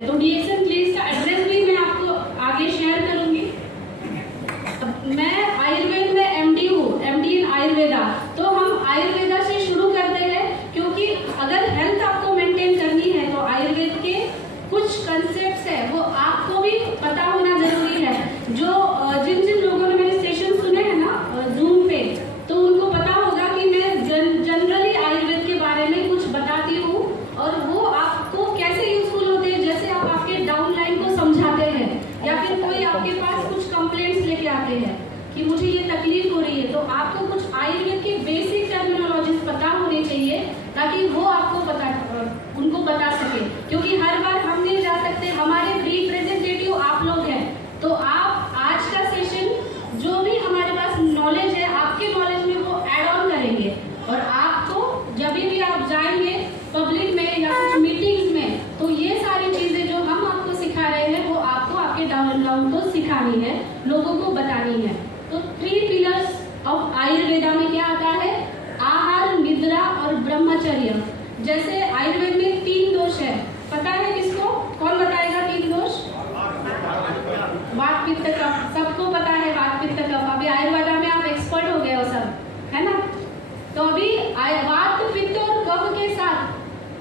तो डीएक्सन प्लेस का एड्रेस भी मैं आपको आगे शेयर करूंगी। मैं आयुर्वेद में एमडी हूँ, एमडी इन आयुर्वेदा। तो हम आयुर्वेदा से शुरू करते हैं, क्योंकि अगर हेल्थ आपको मेंटेन करनी है तो आयुर्वेद के कुछ कंसेप्ट्स है वो आपको भी पता होना जरूरी है। जो जिन जिन लोगों ने मेरे सेशन सुने हैं ना जूम पे, तो उनको पता होगा कि मैं जनरली आयुर्वेद के बारे में कुछ बताती हूँ और वो आपको कैसे यूजफुल होते हैं। जैसे आप आपके डाउन लाइन को समझाते हैं या फिर कोई आपके पास कुछ कंप्लेंट्स लेके आते हैं कि मुझे ये तकलीफ हो रही है, तो आपको कुछ आयुर्वेद के बेसिक टर्मिनोलॉजीज पता होनी चाहिए ताकि वो आपको उनको बता सके। क्योंकि हर बार हम नहीं जा सकते, हमारे रिप्रेजेंटेटिव आप लोग हैं। तो आप आज का सेशन जो भी हमारे पास नॉलेज है आपके नॉलेज में वो ऐड ऑन करेंगे, और आपको जब भी आप जाएंगे पब्लिक में या कुछ मीटिंग्स में, तो ये सारी चीजें जो हम आपको सिखा रहे हैं वो आपको आपके डाउन को सिखानी है, लोगों को बतानी है। तो 3 पिलर्स ऑफ आयुर्वेदा में क्या आता है? आहार, निद्रा और ब्रह्मचर्य। जैसे आयुर्वेद में 3 दोष है, पता है किसको? कौन बताएगा 3 दोष? वात, पित्त, कफ। सबको पता है वात, पित्त, कफ। अभी आयुर्वेदा में आप एक्सपर्ट हो गए हो सब, है ना? तो अभी वात, पित्त और कफ के साथ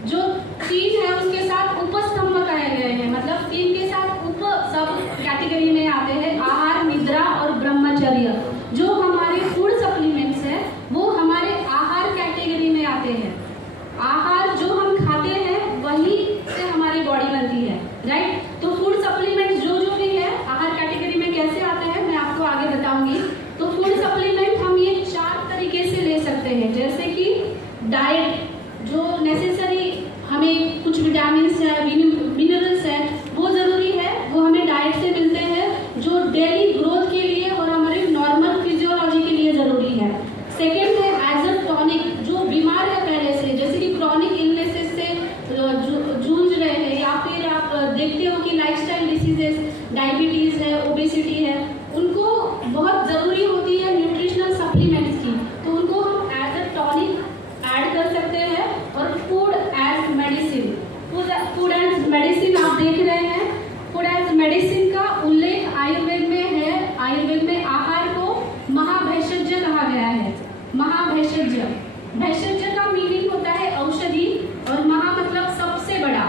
जो 3 है उसके साथ उपस्तंभ कहे गए हैं, मतलब 3 के साथ उप सब कैटेगरी में आते हैं आहार, निद्रा और ब्रह्मचर्य। जो हमारे फूड सप्लीमेंट्स है वो हमारे आहार कैटेगरी में आते हैं। आहार जो हम खाते हैं वही से हमारी बॉडी बनती है, राइट? तो फूड सप्लीमेंट्स जो भी है आहार कैटेगरी में कैसे आते हैं मैं आपको आगे बताऊंगी। तो फूड सप्लीमेंट हम ये 4 तरीके से ले सकते हैं, जैसे कि डाइट, जो नेसेसरी हमें कुछ विटामिन है, मिनरल्स है, वो जरूरी है, वो हमें डाइट से मिलते हैं, जो डेली ग्रोथ के लिए और हमारे नॉर्मल फिजियोलॉजी के लिए जरूरी है। सेकेंड है एज अ टॉनिक, जो बीमार है पहले से, जैसे कि क्रॉनिक इलनेसेस से जूझ रहे हैं, या फिर आप देखते हो कि लाइफस्टाइल डिसीजेस, डायबिटीज है, ओबेसिटी है, उनको बहुत जरूरी होती है न्यूट्रिशनल सप्लीमेंट्स की। तो उनको हम एज अ टॉनिक ऐड कर सकते हैं। और food as medicine, food as medicine आप देख रहे हैं, फूड एज मेडिसिन का उल्लेख आयुर्वेद में है। आयुर्वेद में आहार को महाभेषज कहा गया है। महाभेषज, भेषज का मीनिंग होता है औषधि, और महा मतलब सबसे बड़ा,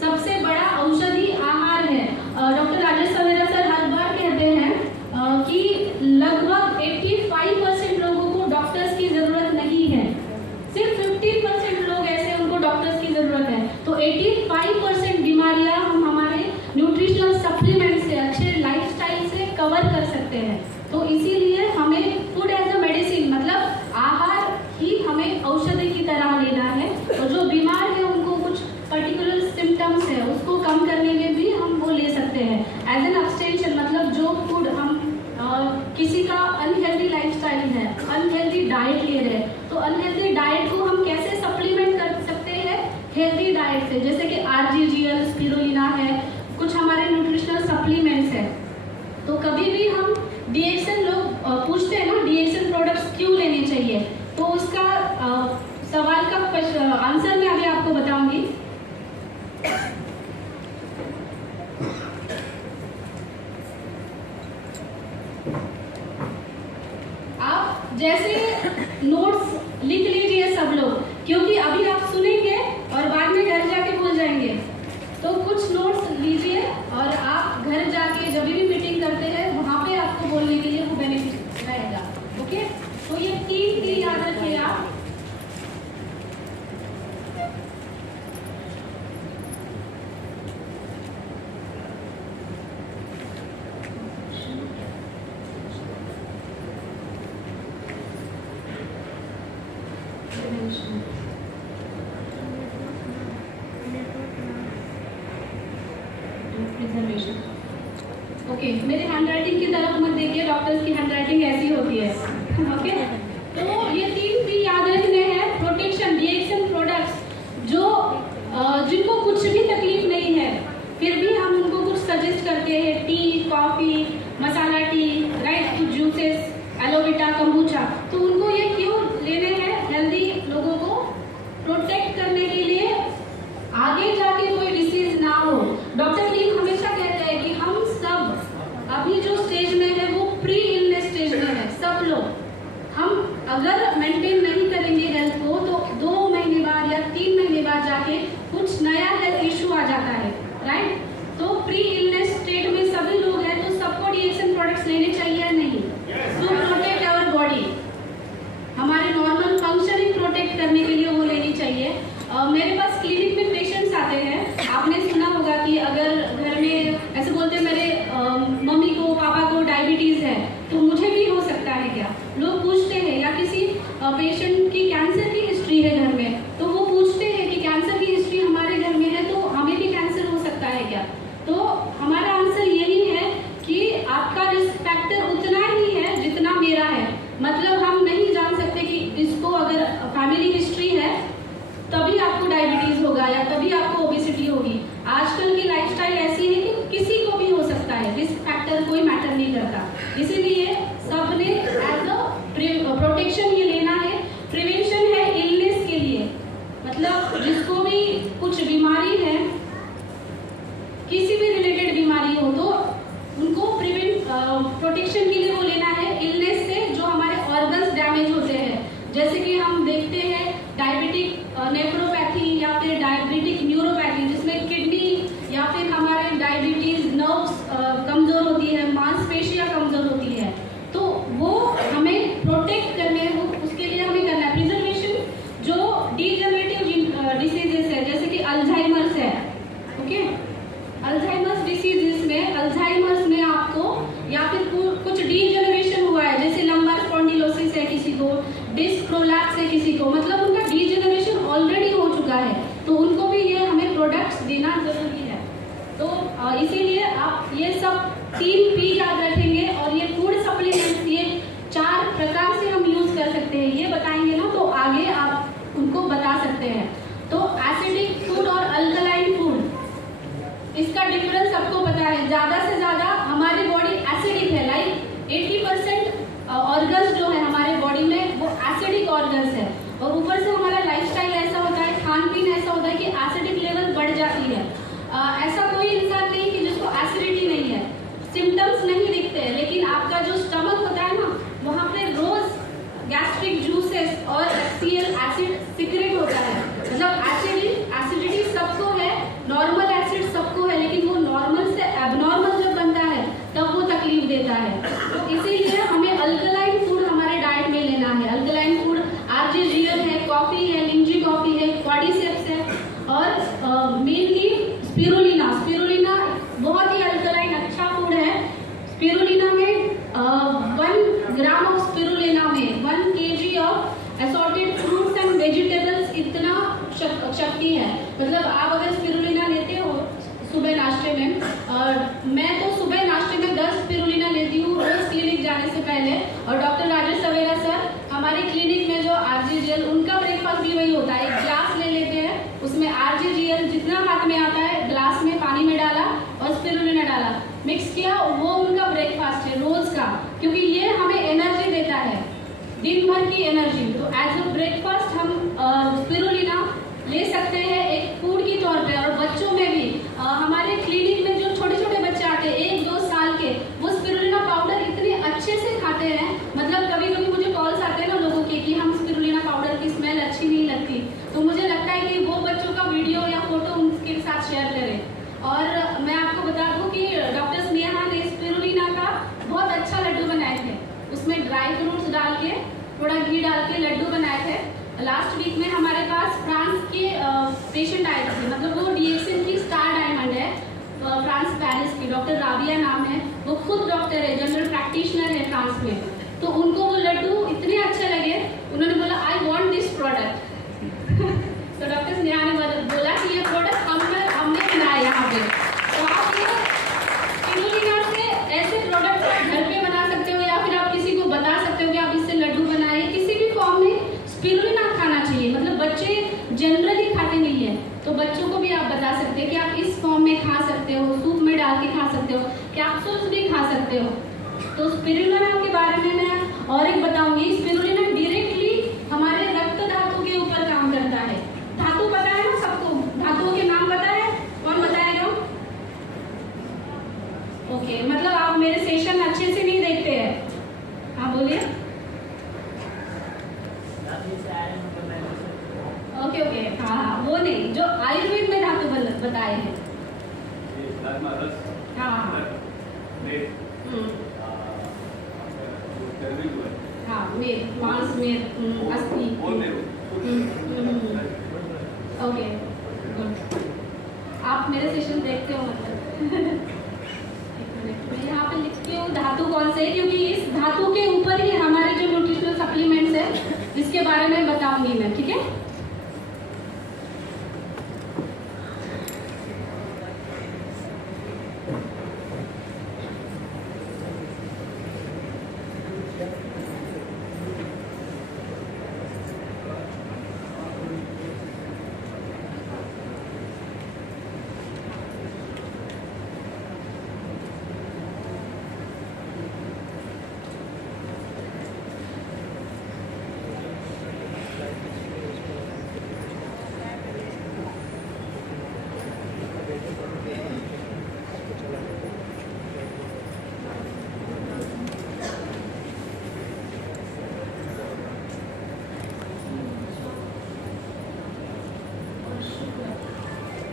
सबसे बड़ा औषधि आहार है। डॉक्टर राजेश सवेरा सर हर बार कहते हैं कि लगभग 85% लोगों को डॉक्टर्स की जरूरत नहीं है, सिर्फ 15% लोग ऐसे उनको डॉक्टर्स की जरूरत है। तो 85% बीमारियां हम हमारे न्यूट्रिशनल सप्लीमेंट से, अच्छे लाइफस्टाइल से कवर कर सकते हैं। तो इसीलिए हमें फूड एज अ मेडिसिन, मतलब आहार ही हमें औषधि की तरह लेना है। और जो बीमार है उनको कुछ पर्टिकुलर सिम्टम्स है उसको कम करने में भी हम वो ले सकते हैं एज एन अब्सटेंशन। मतलब जो फूड हम किसी का अनहेल्दी लाइफस्टाइल है, अनहेल्दी डाइट ले रहे हैं, तो अनहेल्दी डाइट को हम कैसे सप्लीमेंट कर सकते हैं? हेल्दी डाइट से, जैसे कि आरजीजीएल, स्पिरुलिना है, कुछ हमारे न्यूट्रिशनल सप्लीमेंट्स है। तो कभी भी हम डीएक्सन, लोग पूछते हैं ना डीएक्सन प्रोडक्ट्स क्यों लेने चाहिए, तो उसका सवाल का आंसर मैं अभी आपको बताऊंगी। आप जैसे नोट्स लिख लीजिए सब लोग, क्योंकि अभी आप सुनेंगे और बाद में घर जाके भूल जाएंगे। तो कुछ नोट्स लीजिए और आप घर जाके जब भी मीटिंग करते हैं वहाँ पे आपको बोलने के लिए वो बेनिफिट रहेगा। ओके, तो ये 3 चीज याद रखिए आप। ओके, मेरे हैंडराइटिंग की तरफ मत देखिए, डॉक्टर्स की हैंडराइटिंग ऐसी होती है। ओके, तो ये 3 भी याद रखने हैं। प्रोटेक्शन, डीएक्सन प्रोडक्ट्स जो जिनको कुछ भी तकलीफ नहीं है फिर भी हम उनको कुछ सजेस्ट करते हैं, टी, कॉफी, मसाला टी, राइट, कुछ जूसेस, एलोवेरा, कंबूचा, तो उनको ये क्यों लेने हैं? हेल्दी लोगों को प्रोटेक्ट करने के लिए, आगे जाके कोई डिसीज ना हो। राइट। तो प्री इलनेस स्टेट में सभी लोग हैं, तो सबको डीएक्सएन प्रोडक्ट्स लेने चाहिए या नहीं, टू प्रोटेक्ट आवर बॉडी, हमारे नॉर्मल फंक्शनिंग प्रोटेक्ट करने के लिए वो लेनी चाहिए। मेरे पास क्लिनिक में पेशेंट्स आते हैं, आपने सुना होगा कि अगर घर में ऐसे बोलते हैं मेरे मम्मी को पापा को डायबिटीज है तो मुझे भी हो सकता है क्या, लोग पूछते हैं। या किसी पेशेंट की कैंसर की हिस्ट्री है घर में, तो वो पूछते हैं कि कैंसर की हिस्ट्री हमारे घर में है तो हमें भी कैंसर हो सकता है क्या। तो हमारा आंसर यही है कि आपका रिस्क फैक्टर उतना ही है जितना मेरा है। मतलब हम नहीं जान सकते कि इसको अगर फैमिली हिस्ट्री है तभी आपको डायबिटीज होगा या तभी आपको ओबेसिटी होगी। आजकल की लाइफस्टाइल ऐसी है कि किसी को भी हो सकता है, रिस्क फैक्टर कोई मैटर नहीं करता। इसीलिए सबने एज अ प्रोटेक्शन ये लेना है। प्रिवेंशन है इलनेस के लिए, मतलब जिसको भी कुछ बीमारी है, किसी भी रिलेटेड बीमारी हो तो उनको प्रोटेक्शन के लिए वो लेना है इलनेस से, जो हमारे ऑर्गन्स डैमेज होते हैं। जैसे कि हम देखते हैं डायबिटिक नेफ्रोपैथी या फिर डायबिटिक न्यूरोपैथी, जिसमें किडनी या फिर हमारे डायबिटीज नर्व्स कमजोर होती है, मांसपेशियां कमजोर होती है, तो वो हमें प्रोटेक्ट करने हैं, उसके लिए हमें करना है प्रिजर्वेशन। जो डीजनरेटिव डिसीजेस है जैसे कि अल्जाइमर्स है, ओके, अल्जाइमर्स डिसीजेस में, अल्जाइमर्स में आपको या फिर कुछ डीजनरेशन हुआ है, जैसे लंबार स्पॉन्डिलोसिस है किसी को, डिस्क प्रोलैप्स है किसी को, मतलब उनका डीजनरेशन ऑलरेडी हो चुका है, तो उनको भी ये हमें प्रोडक्ट्स देना जरूरी है। तो इसीलिए आप ये सब 3 P याद रखेंगे, और ये फूड सप्लीमेंट्स ये 4 प्रकार से हम यूज कर सकते हैं, ये बताएंगे ना तो आगे आप उनको बता सकते हैं। तो एसिडिक फूड और अल्कलाइन फूड, इसका डिफरेंस सबको पता है। ज्यादा से ज्यादा हमारी बॉडी एसिडिक है, लाइक 80% ऑर्गन्स जो है हमारे बॉडी में वो एसिडिक ऑर्गन्स है, और ऊपर से हमारा लाइफस्टाइल ऐसा होता है, खान पीन ऐसा होता है कि एसिडिक लेवल बढ़ जाती है। ऐसा कोई इंसान नहीं कि जिसको एसिडिटी नहीं है, सिम्टम्स नहीं दिखते, लेकिन आपका जो स्टमक होता है ना, वहाँ पे रोज गैस्ट्रिक जूसेस और HCl एसिड सीक्रेट होता है। मतलब एसिडिटी सबको है, नॉर्मल एसिड सबको है, लेकिन वो नॉर्मल से एबनॉर्मल जब बनता है तब वो तकलीफ देता है। तो इसीलिए हमें अल्कलाइन फूड हमारे डाइट में लेना है। अल्कलाइन फूड RGGL है, कॉफी है, लिंजी कॉफी है, क्वाड्रिसेप्स है, और मेनली स्पिरुलिना। स्पिरुलिना बहुत ही अल्कलाइन अच्छा फूड है। स्पिरुलिना में 1 ग्राम ऑफ स्पिरुलिना में 1 kg of assorted fruits and vegetables इतना शक्ति है। मतलब आप अगर स्पिरुलिना लेते हो सुबह नाश्ते में, मैं तो सुबह नाश्ते में 10 स्पिरुलिना लेती हूँ रोज क्लिनिक जाने से पहले, और डॉक्टर राजेश सवेरा सर हमारे क्लिनिक में जो RGGL, उनका ब्रेकफास्ट भी वही होता है। एक ग्लास ले लेते हैं, उसमें RGGL जितना हाथ में आता है ग्लास में पानी में डाला और स्पिरुलिना डाला, मिक्स किया, वो उनका ब्रेकफास्ट है रोज का, क्योंकि ये हमें एनर्जी देता है, दिन भर की एनर्जी। तो एज अ ब्रेकफास्ट हम स्पिरुलिना ले सकते हैं एक फूड की तौर पे। और बच्चों में भी हमारे क्लिनिक में जो छोटे छोटे बच्चे आते हैं 1-2 साल के, वो स्पिरुलिना पाउडर इतने अच्छे से खाते हैं। मतलब कभी कभी मुझे कॉल्स आते हैं ना लोगों के कि हम स्पिरुलिना पाउडर की स्मेल अच्छी नहीं लगती, तो मुझे लगता है कि वो बच्चों का वीडियो या फोटो उनके साथ शेयर करें। और मैं आपको बता दूं कि डॉक्टर स्नेहा ने स्पिरुलिना का बहुत अच्छा लड्डू बनाए थे, उसमें ड्राई फ्रूट्स डाल के, थोड़ा घी डाल के लड्डू बनाए थे। लास्ट वीक में हमारे पास फ्रांस के पेशेंट आए थे, मतलब वो डीएक्सएन की स्टार डायमंड है, फ्रांस पेरिस की, डॉक्टर राबिया नाम है, वो खुद डॉक्टर है, जनरल प्रैक्टिशनर है फ्रांस में। तो उनको वो लड्डू इतने अच्छे लगे, उन्होंने बोला आई वॉन्ट दिस प्रोडक्ट। तो डॉक्टर स्नेहा ने बोला कि ये प्रोडक्ट हमने बनाया यहाँ पे। तो आप ये स्पिरुलिना से ऐसे प्रोडक्ट घर पे बना सकते हो, या फिर आप किसी को बता सकते हो कि आप इससे लड्डू बनाए। किसी भी फॉर्म में स्पिरुलिना खाना चाहिए, मतलब बच्चे जनरली खाते नहीं है, तो बच्चों को भी आप बता सकते हैं कि आप इस फॉर्म में खा सकते हो, सूप में डाल के खा सकते हो, कैप्सूल्स भी खा सकते हो। तो स्पिरुलिना के बारे में मैं और एक बताऊंगी। स्पिरुलिना डायरेक्टली हमारे रक्त धातु के ऊपर काम करता है। धातु पता है ना सबको, धातुओं के नाम पता है, कौन बताएगा? ओके, मतलब आप मेरे सेशन अच्छे से नहीं देखते हैं। हाँ बोलिए। ओके, हाँ, वो नहीं, जो आयुर्वेद में धातु बताए हैं। हाँ हाँ मेद, मांस, मेद, अस्थि। ओके, आप मेरे सेशन देखते हो मतलब। मैं यहाँ पे लिखती हूँ धातु कौन से, क्योंकि इस धातु के ऊपर ही हमारे जो न्यूट्रिशनल सप्लीमेंट्स है इसके बारे में बताऊंगी मैं, ठीक है।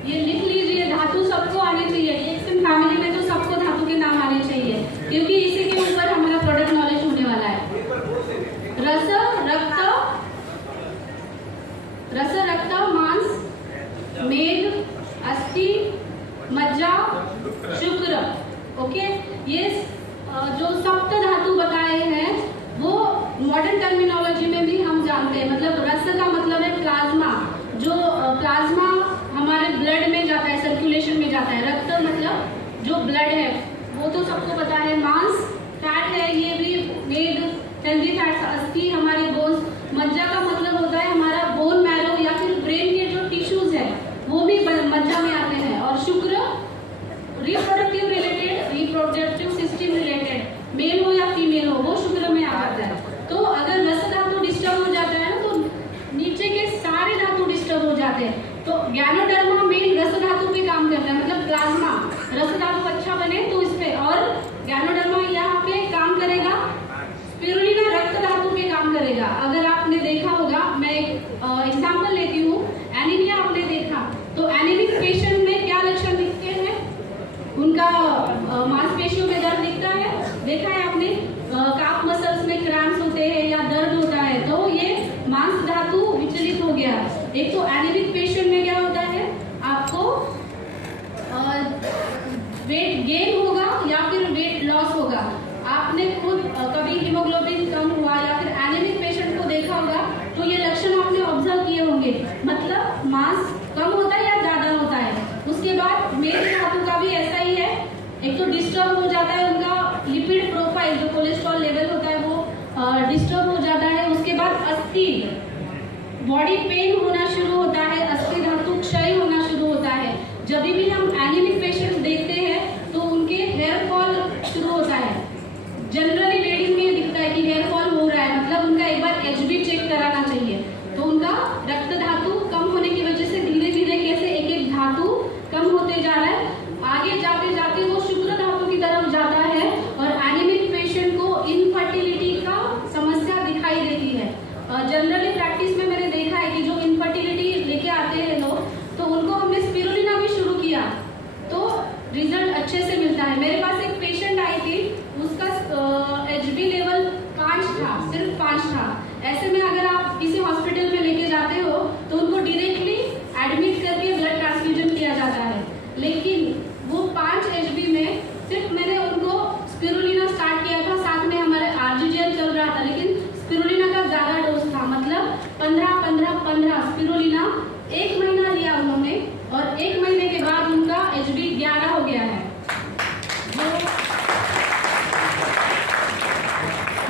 ये लिख लीजिए, धातु सबको आने चाहिए। एक्सन फैमिली में तो सबको धातु के नाम आने चाहिए, क्योंकि इसी के ऊपर हमारा प्रोडक्ट नॉलेज होने वाला है। रस, रक्त, मांस, मेद, अस्थि, मज्जा, शुक्र। ओके, ये जो सप्त धातु बताए हैं वो मॉडर्न टर्मिनोलॉजी में भी हम जानते हैं। मतलब रस का मतलब है प्लाज्मा, जो प्लाज्मा हमारे ब्लड में जाता है, सर्कुलेशन में जाता है। रक्त मतलब जो ब्लड है वो तो सबको पता है। मांस फैट है, ये भी। मेद हेल्दी फैट्स, अस्थि हमारे बोन्स। मज्जा का मतलब होता है हमारा बोन मैरो या फिर ब्रेन के जो टिश्यूज है वो भी मज्जा में आते हैं। और शुक्र रिप्रोडक्टिव सिस्टम रिलेटेड, मेल हो या फीमेल हो, वो शुक्र में आ जाता है। तो अगर रस धातु डिस्टर्ब हो जाता है ना तो नीचे के सारे धातु डिस्टर्ब हो जाते हैं। तो गैनोडर्मा मेन रस धातु पे काम करता है, मतलब प्लाज्मा रस धातु अच्छा बने तो इस पे। और गैनोडर्मा यहाँ पे काम करेगा, स्पिरुलिना रक्त धातु पे काम करेगा। अगर आपने देखा होगा, मैं एक एग्जाम्पल लेती हूँ, एनीमिया आपने देखा तो एनीमिक पेशेंट में क्या लक्षण दिखते हैं? उनका मांसपेशियों में दर्द दिखता है, देखा है आपने? काफ मसल्स में क्रैम्प्स होते हैं या दर्द होता है, तो ये मांस धातु विचलित हो गया। एक तो एनीमिक पेशेंट में क्या होता है, आपको वेट गेन होगा या फिर वेट लॉस होगा। आपने खुद कभी हीमोग्लोबिन कम हुआ या फिर एनीमिक पेशेंट को देखा होगा तो ये लक्षण आपने ऑब्जर्व किए होंगे, मतलब मांस कम होता है या ज्यादा होता है। उसके बाद मेद धातु का भी ऐसा ही है, एक तो डिस्टर्ब हो जाता है उनका लिपिड प्रोफाइल, जो कोलेस्ट्रॉल लेवल होता है वो डिस्टर्ब हो जाता है। उसके बाद अस्थि, बॉडी पेन होना शुरू होता है, अस्थि धातु क्षय होना शुरू होता है। जब भी हम एनीमिक पेशेंट देखते हैं तो उनके हेयर फॉल शुरू होता है। जनरली लेडीज में दिखता है कि हेयर फॉल हो रहा है, मतलब उनका एक बार एचबी चेक कराना चाहिए। तो उनका रक्त धातु कम होने की वजह से धीरे धीरे कैसे एक एक धातु कम होते जा रहा है, आगे जाते जाते वो शुक्र धातु की तरफ जाता है। और एनीमिक पेशेंट को इनफर्टिलिटी का समस्या दिखाई देती है। जनरली प्रैक्टिस में मैंने देखा है कि जो इनफर्टिलिटी लेके आते हैं लोग, तो उनको हमने स्पिरुलिना भी शुरू किया तो रिजल्ट अच्छे से मिलता है। मेरे पास एक पेशेंट आई थी, उसका एचबी लेवल 5 था, सिर्फ 5 था। ऐसे में अगर आप किसी हॉस्पिटल में लेके जाते हो तो उनको डायरेक्टली एडमिट करके ब्लड ट्रांसफ्यूजन किया जाता है, लेकिन वो 5 एचबी में सिर्फ मैंने उनको स्पिरुलिना स्टार्ट किया था, साथ में हमारे आरजीजीएल चल रहा था, लेकिन स्पिरुलिना का ज्यादा डोज था, मतलब 15 स्पिरुलिना 1 महीना लिया उन्होंने और 1 महीने के बाद उनका एचबी 11 हो गया है।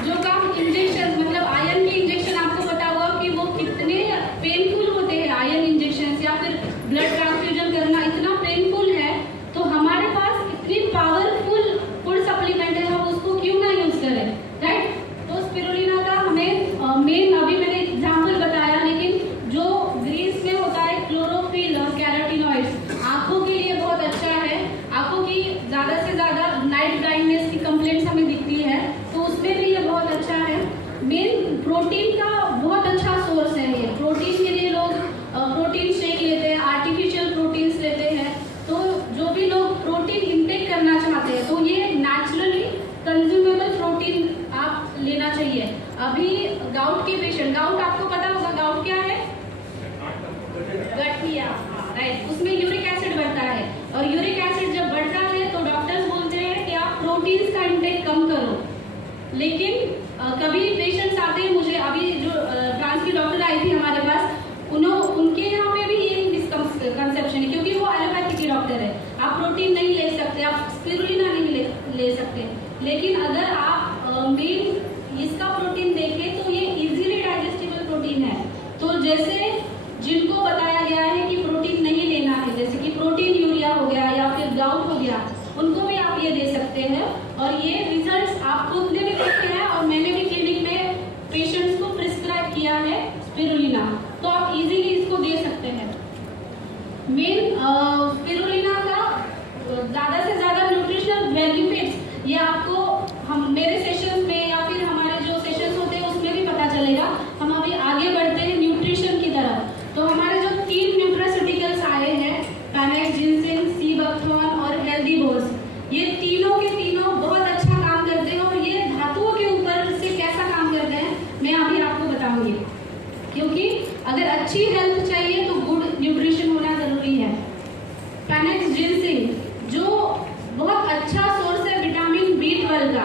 जो काम इंजेक्शन, मतलब आयरन के इंजेक्शन, आपको पता होगा कि वो कितने पेनफुल होते हैं। आयरन इंजेक्शन या फिर ब्लड ट्रांसफ्यूजन करना इतना पेनफुल है, तो हमारे पास इतनी पावरफुल फूड सप्लीमेंट है, हम उसको क्यों ना यूज करें, राइट? तो स्पिरुलिना का हमें मेन, अभी मैंने एग्जाम्पल बताया, लेकिन जो ग्रीन्स में होता है क्लोरोफिल और कैरोटिनॉइड्स, आंखों के लिए बहुत अच्छा है। आंखों की ज्यादा से ज्यादा नाइट ब्लाइंडनेस की कंप्लेंट्स हमें दिखती है, तो उसमें भी ये बहुत अच्छा है। मेन प्रोटीन का बहुत अच्छा सोर्स है ये। प्रोटीन के लिए लोग प्रोटीन शेक लेते हैं, आर्टिफिशियल प्रोटीन्स लेते हैं। तो जो भी लोग प्रोटीन इंटेक करना चाहते हैं तो ये नेचुरली कंज्यूमेबल प्रोटीन आप लेना चाहिए। अभी गाउट के पेशेंट, गाउट आपको पता होगा गाउट क्या है? गठिया, राइट। उसमें यूरिक एसिड बढ़ता है और यूरिक एसिड जब बढ़ता है तो डॉक्टर्स बोलते हैं कि आप प्रोटीन्स का इंटेक कम करो। लेकिन कभी पेशेंट्स आते हैं, मुझे अभी जो फ्रांस की डॉक्टर आई थी हमारे पास, उनके यहाँ पे भी ये मिसकंसेप्शन है, क्योंकि वो एलोपैथी की डॉक्टर है। आप प्रोटीन नहीं ले सकते, आप स्पिरुलिना नहीं ले सकते। लेकिन अगर आप मेन इसका प्रोटीन देखें तो ये इजीली डाइजेस्टेबल प्रोटीन है। तो जैसे जिनको बताया गया है कि प्रोटीन नहीं लेना है, जैसे कि प्रोटीन यूरिया हो गया या फिर गाउट हो गया, उनको भी आप ये दे सकते हैं। और ये रिजल्ट्स आप खुद ने भी देखे हैं और मैंने भी क्लिनिक में पेशेंट्स को प्रिस्क्राइब किया है स्पिरुलिना, तो आप इजीली इसको दे सकते हैं। मेन स्पिरुलिना का ज़्यादा से ज़्यादा न्यूट्रिशनल बेनिफिट्स ये आपको हम मेरे सेशंस में या फिर हमारे जो सेशंस होते हैं उसमें भी पता चलेगा। हम अभी आगे बढ़ते हैं न्यूट्रिशन की तरफ। तो हमारे जो 3 न्यूट्रास्यूटिकल्स आए हैं, पैनेक्स, जिनसेंग, सी बकथॉर्न और हेल्दी बोर्स, ये तीनों के तीनों बहुत अच्छा काम करते हैं। और ये धातुओं के ऊपर से कैसा काम करते हैं मैं अभी आपको बताऊंगी, क्योंकि अगर अच्छी हेल्थ चाहिए तो गुड न्यूट्रिशन होना जरूरी है। पैनेक्स जिनसेंग जो बहुत अच्छा सोर्स है विटामिन B12 का।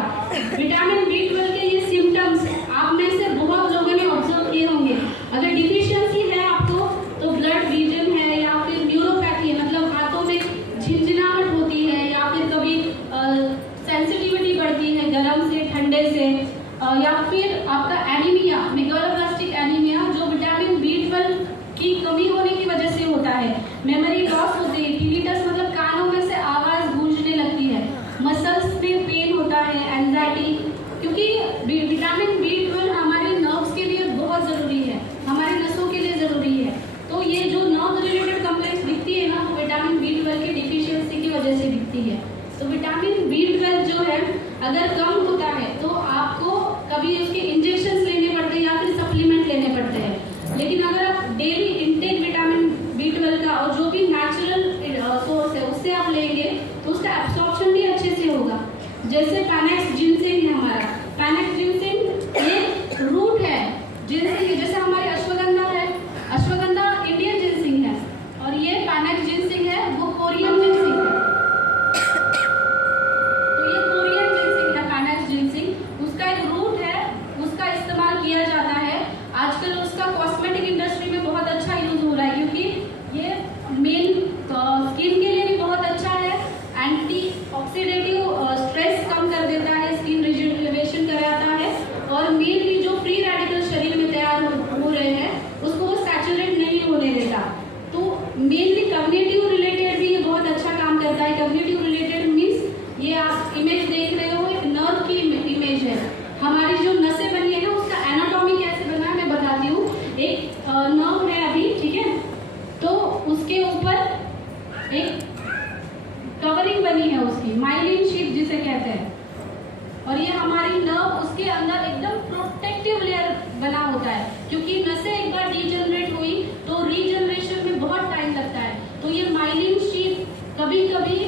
विटामिन B12 के ये सिम्टम्स आप में से बहुत लोगों ने ऑब्जर्व किए होंगे। अगर डिफिशियंसी है आपको तो ब्लड रीजन है या फिर न्यूरोपैथी है, मतलब हाथों में झिंझनाहट होती है या फिर कभी सेंसिटिविटी बढ़ती है गर्म से ठंडे से, या फिर आपका एनीमिया, मेगालोब्लास्टिक एनीमिया जो विटामिन B12 की कमी होने की वजह से होता है। मेमोरी लॉस होती है, टिनिटस मतलब कानों में से आवाज गूंजने लगती है, मसल्स में पेन होता है, एंजाइटी, क्योंकि विटामिन B12 हमारे नर्व्स के लिए बहुत ज़रूरी है, हमारे नसों के लिए ज़रूरी है। तो ये जो नर्व रिलेटेड कंप्लेंट्स दिखती है ना, वो विटामिन B12 की डिफिशियंसी की वजह से दिखती है। तो विटामिन B12 जो है अगर कम होता है तो आपको कभी उसके इंजेक्शंस लेने पड़ते हैं या फिर सप्लीमेंट लेने पड़ते हैं। लेकिन अगर आप डेली इंटेक विटामिन B12 का और जो भी नेचुरल सोर्स है उससे आप लेंगे तो उसका एब्सॉर्प्शन भी अच्छे से होगा। जैसे पैनेक्स जिनसेंग है हमारा, पैनेक्स जिनसेंग ये रूट है जिनसेंग, जैसे हमारे अश्वगंधा है, अश्वगंधा इंडियन जिनसेंग है और ये पैनेक्स जिनसेंग है वो कोरियन जिनसेंग है। तो ये कोरियन जिनसेंग है पैनेक्स जिनसेंग, उसका एक रूट है, उसका इस्तेमाल किया जाता है। आजकल उसका कॉस्मेटिक इंडस्ट्री में बहुत अच्छा यूज हो रहा है, क्योंकि ये मेन स्किन के लिए भी बहुत अच्छा है, एंटी ऑक्सीडेटिव स्ट्रेस कम कर देता है, स्किन रिजुविनेशन कराता है और मेनली जो फ्री रेडिकल शरीर में तैयार हो रहे हैं उसको वो सैचुरेट नहीं होने देता। तो मेनली कम्युनिटिव रिलेटेड भी ये बहुत अच्छा काम करता है। कम्युनिटिव रिलेटेड मीन्स ये आप इमेज देख रहे हो, एक नर्व की इमेज है। हमारी जो नसें बनी है ना उसका एनाटॉमी कैसे बना है मैं बताती हूँ। एक नर्व है अभी, ठीक है, तो उसके ऊपर एक कवरिंग बनी है उसकी, माइलिन शीट जिसे कहते हैं, और ये हमारी नर्व उसके अंदर एकदम प्रोटेक्टिव लेयर बना होता है, क्योंकि नसें एक बार डीजनरेट हुई तो रीजनरेशन में बहुत टाइम लगता है। तो ये माइलिन शीट कभी कभी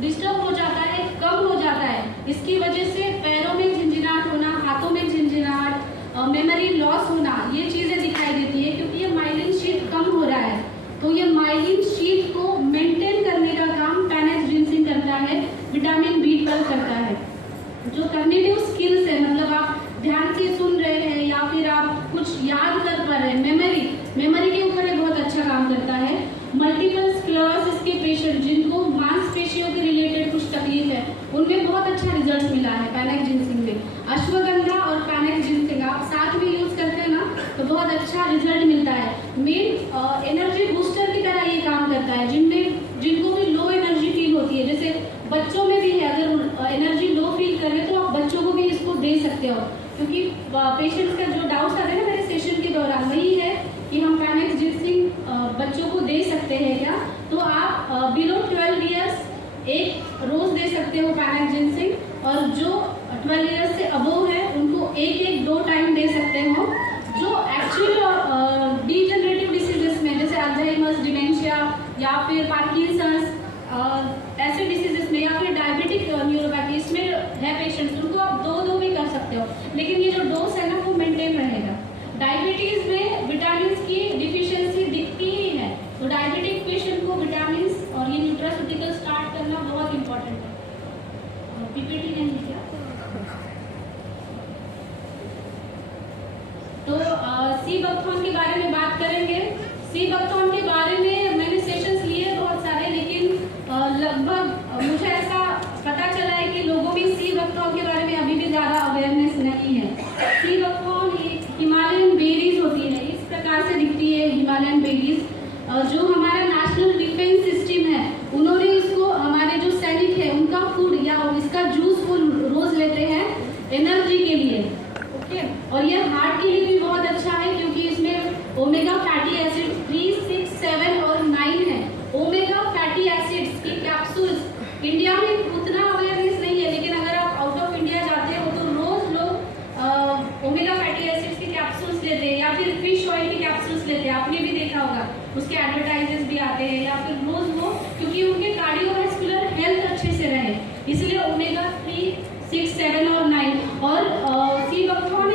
डिस्टर्ब हो जाता है, कम हो जाता है, इसकी वजह से पैरों में झिंझनाहट होना, हाथों में झिंझनाहट, मेमोरी लॉस होना, ये चीज़ें दिखाई देती है क्योंकि ये माइलिन शीट कम हो रहा है। तो ये माइलिन शीट को मेंटेन करने का काम पैनेक्स जिनसेंग करता है, विटामिन B12 करता है। जो कॉग्निटिव स्किल्स है, मतलब आप ध्यान से सुन रहे हैं या फिर आप कुछ याद कर पा रहे हैं, मेमोरी के ऊपर ये बहुत अच्छा काम करता है। मल्टीपल स्क्लेरोसिस के पेशेंट जिनको मांसपेशियों के रिलेटेड कुछ तकलीफ है उनमें बहुत अच्छा रिजल्ट मिला है पैनेक्स जिनसेंग में। अश्वगंधा और पैनेक्स जिनसेंग आप साथ में यूज करते हैं ना तो बहुत अच्छा रिजल्ट मिलता है। मेन एनर्जी बूस्टर की तरह ये काम करता है, जिनको भी लो एनर्जी फील होती है, जैसे बच्चों में भी है, अगर एनर्जी लो फील कर रहे तो आप बच्चों को भी इसको दे सकते हो, क्योंकि पेशेंट्स का जो डाउट्स आते हैं ना मेरे सेशन के दौरान वही है कि हम पैनेक्स जिनसेंग बच्चों को दे सकते हैं क्या। तो आप बिलो 12 ईयर्स एक रोज दे सकते हो पैनेक्स जिनसेंग, और जो 12 ईयर्स से अबोव है उनको एक 2 टाइम दे सकते हो। जो एक्चुअल डीजनरेटिव डिसीजेस में जैसे अल्जाइमर्स, डिमेंशिया या फिर पार्किंसंस ऐसे पीपीटी नहीं किया। तो सी बकथॉर्न के बारे में बात करेंगे। सी बकथॉर्न के बारे में मैंने सेशंस लिए बहुत सारे, लेकिन लगभग मुझे ऐसा पता चला है कि लोगों में सी बकथॉर्न के बारे में अभी भी ज़्यादा अवेयरनेस नहीं है। सी बकथॉर्न हिमालयन बेरीज होती है, इस प्रकार से दिखती है हिमालयन बेरीज। जो हमारा नेशनल डिफेंस सिस्टम है, उन्होंने इसको, हमारे जो सैनिक है उनका फूड या इसका जूस वो रोज लेते हैं एनर्जी के लिए। ओके, और ये हार्ट के लिए भी बहुत अच्छा है क्योंकि इसमें ओमेगा फैटी एसिड 3, 6, 7 और 9 है। ओमेगा फैटी एसिड्स की कैप्सूल्स इंडिया में उतना अवेयरनेस नहीं है, लेकिन अगर आप आउट ऑफ इंडिया जाते हो तो रोज लोग ओमेगा फैटी एसिड्स की कैप्सूल्स लेते हैं या फिर फिश ऑयल की कैप्सूल्स लेते हैं। आपने भी देखा होगा, उसके एडवर्टाइजेस भी आते हैं, या फिर रोज वो, क्योंकि उनके कार्डियोवैस्कुलर हेल्थ अच्छे से रहे, इसलिए ओमेगा 3, 6, 7 और 9। और sea buckthorn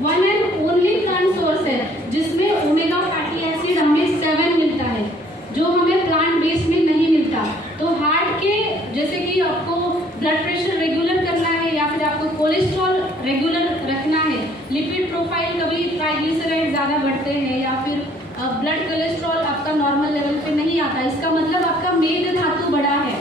one and only plant source है जिसमें ओमेगा फैटी एसिड हमें 7 मिलता है, जो हमें प्लांट बेस में नहीं मिलता। तो हार्ट के, जैसे कि आपको ब्लड प्रेशर रेगुलर करना है या फिर आपको कोलेस्ट्रॉल रेगुलर रखना है, लिपिड प्रोफाइल, कभी ट्राइग्लिसराइड ज़्यादा बढ़ते हैं या फिर ब्लड कोलेस्ट्रॉल आपका नॉर्मल लेवल पे नहीं आता, इसका मतलब आपका मेद धातु बढ़ा है।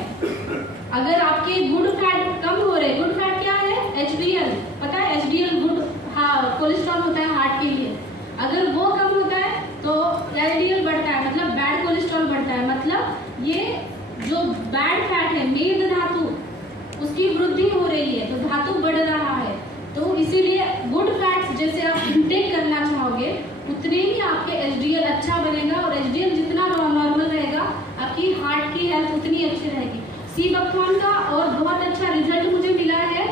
अगर आपके गुड फैट कम हो रहे, गुड फैट क्या है? HDL, पता है HDL गुड, हाँ, कोलेस्ट्रॉल होता है हार्ट के लिए। अगर वो कम होता है तो LDL बढ़ता है, मतलब बैड कोलेस्ट्रॉल बढ़ता है। मतलब ये जो बैड फैट है, मेद धातु, उसकी वृद्धि हो रही है, तो धातु बढ़ रहा है। तो इसीलिए गुड फैट्स जैसे आप इंटेक करना चाहोगे उतने ही आपके HDL अच्छा बनेगा, और HDL जितना नॉर्मल रहेगा आपकी हार्ट की हेल्थ उतनी अच्छी रहेगी। सी बकथॉर्न का और बहुत अच्छा रिजल्ट मुझे मिला है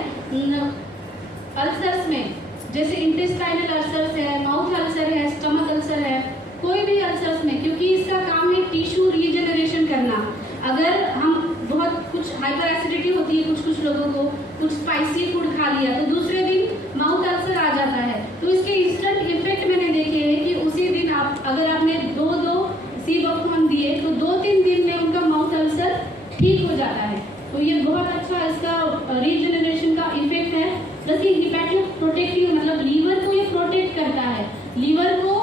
अल्सर्स में, जैसे इंटेस्टाइनल अल्सर्स है, माउथ अल्सर है, स्टमक अल्सर है, कोई भी अल्सर्स में, क्योंकि इसका काम है टिश्यू रीजनरेशन करना। अगर हम बहुत कुछ हाइपर एसिडिटी होती है कुछ लोगों को, कुछ स्पाइसी फूड खा लिया तो दूसरे दिन माउथ अल्सर आ जाता है, तो इसके इंस्टेंट इफेक्ट मैंने देखे हैं कि उसी दिन आप, अगर आपने दो सी बकथॉर्न दिए तो 2-3 दिन में उनका माउथ अल्सर ठीक हो जाता है। तो ये बहुत अच्छा इसका रीजनरेशन का इफेक्ट है। प्लस ये हिपैटिक प्रोटेक्टिव, मतलब लीवर को ये प्रोटेक्ट करता है। लीवर को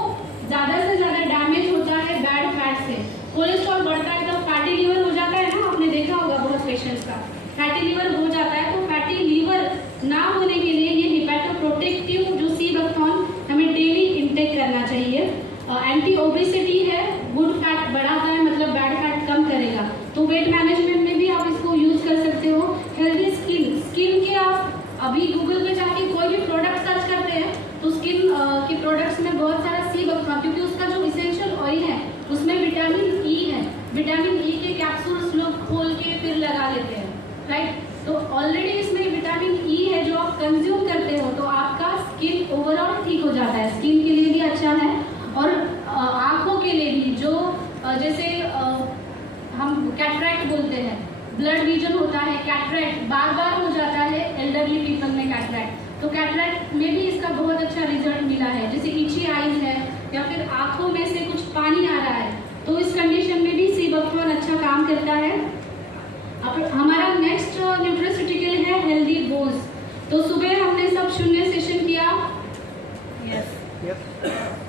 ज़्यादा से ज़्यादा डैमेज होता है बैड फैट से, कोलेस्ट्रॉल बढ़ता है तो फैटी लीवर हो जाता है ना, आपने देखा होगा बहुत पेशेंट्स का फैटी लीवर हो जाता है। तो फैटी लीवर ना होने के लिए ये हिपैटो प्रोटेक्टिव जो सी बकथॉर्न हमें डेली इंटेक करना चाहिए। एंटी ओबेसिटी है, गुड फैट बढ़ाता है, मतलब बैड फैट कम करेगा। तो वेट मैनेजमेंट में भी आप इसको यूज कर सकते हो। हेल्दी स्किन के आप अभी गूगल पे जाके कोई भी प्रोडक्ट सर्च करते हैं तो स्किन के प्रोडक्ट्स में बहुत सारा सी बकथॉर्न, क्योंकि उसका जो इसेंशियल ऑयल है उसमें विटामिन ई है, विटामिन ई के कैप्सूल्स लोग खोल के फिर लगा लेते हैं, राइट। तो ऑलरेडी इसमें विटामिन ई है जो आप कंज्यूम करते हो, तो आपका स्किन ओवरऑल ठीक हो जाता है, स्किन के लिए भी अच्छा है और आंखों के लिए भी। जो जैसे हम कैटरैक्ट बोलते हैं, ब्लड विजन होता है, कैटरैक्ट बार हो जाता है एल्डरली पीपल में कैटरैक्ट, तो कैटरैक्ट में भी इसका बहुत अच्छा रिजल्ट मिला है। जैसे इची आईज है या फिर आंखों में से कुछ पानी आ रहा है, तो इस कंडीशन में भी सी बकथॉर्न अच्छा काम करता है। अब हमारा नेक्स्ट न्यूट्रास्यूटिकल है हेल्दी बोन्स। तो सुबह हमने सब शून्य सेशन किया। यस